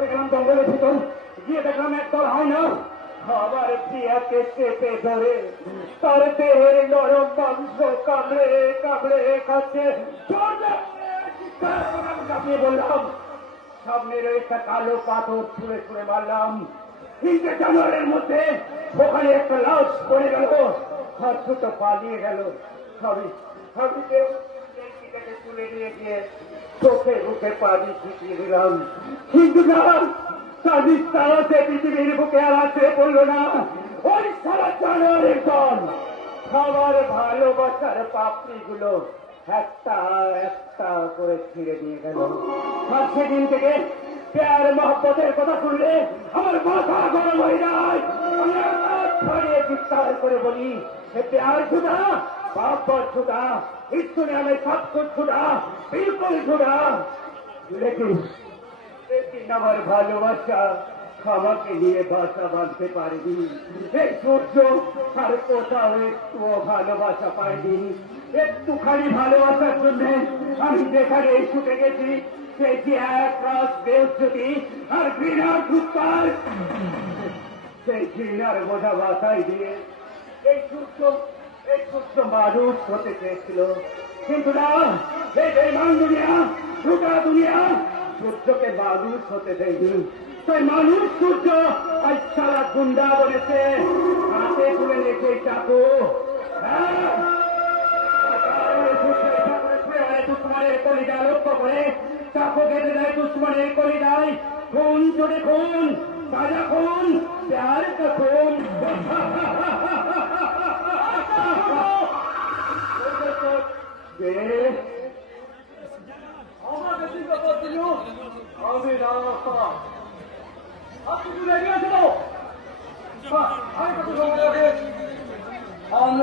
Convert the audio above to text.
দেখলাম জঙ্গলের ভিতর গিয়ে দেখলাম একদল হয় না আবার প্রিয়াকে চেপে ধরে তার দেহের নরম মাংস কামড়ে কামড়ে খাচ্ছে। কাঁপিয়ে বললাম সামনে রয়েছে কালো পাথর ছুঁড়ে ছুঁড়ে মারলাম। তিনটে জানোয়ারের মধ্যে ওখানে একটা লাশ পড়ে গেল, আর দুটো পালিয়ে গেল। সবই সবই তুলে নিয়ে গিয়ে চোখে মুখে পানি ছিটিয়ে দিলাম। কিন্তু না, সাজিস তারাতে পৃথিবীর বুকে আর আছে বললো না। ওই সারা জানোয়ারের দল সবার ভালোবাসার পাপড়ি গুলো একটা একটা করে ছিঁড়ে নিয়ে গেল। আর সেদিন থেকে প্যার মহব্বতের কথা শুনলে আমার মাথা গরম হয়ে যায়। ছড়িয়ে চিৎকার করে বলি প্যার ছুটা, বাবার ছুটা, ঈশ্বরে আমি সব ছুটা, বিলকুল ছুটা। লেকিন আমার ভালোবাসা আমাকে নিয়ে বাসা বাঁধতে পারেনি। এই সূর্য আর কোথাও একটুও ভালোবাসা পাইনি। একটুখানি ভালোবাসার জন্য আমি যেখানে ছুটে গেছি সে যে এক রাত বেউজ্জতি আর ঘৃণার ধুৎকার। সেই ঘৃণার বোঝা বাসায় দিয়ে এই সূর্য মানুষ হতে চেয়েছিল, কিন্তু না, এই বেঈমান দুনিয়া, ঝুটা দুনিয়া সূর্যকে মানুষ হতে দেয়নি। তাই মানুষ সূর্য আজ সারা গুন্ডা বলেছে, হাতে তুলে রেখে চাকু দুশ্মনের কলিদা লক্ষ্য করে চাকু কেটে দেয় দুশ্মনের কলিদায়। খুন চড়ে খুন, সাজা খুন, প্যার কা খুন। আমি রাস্তা আপনি লেগে আছে তো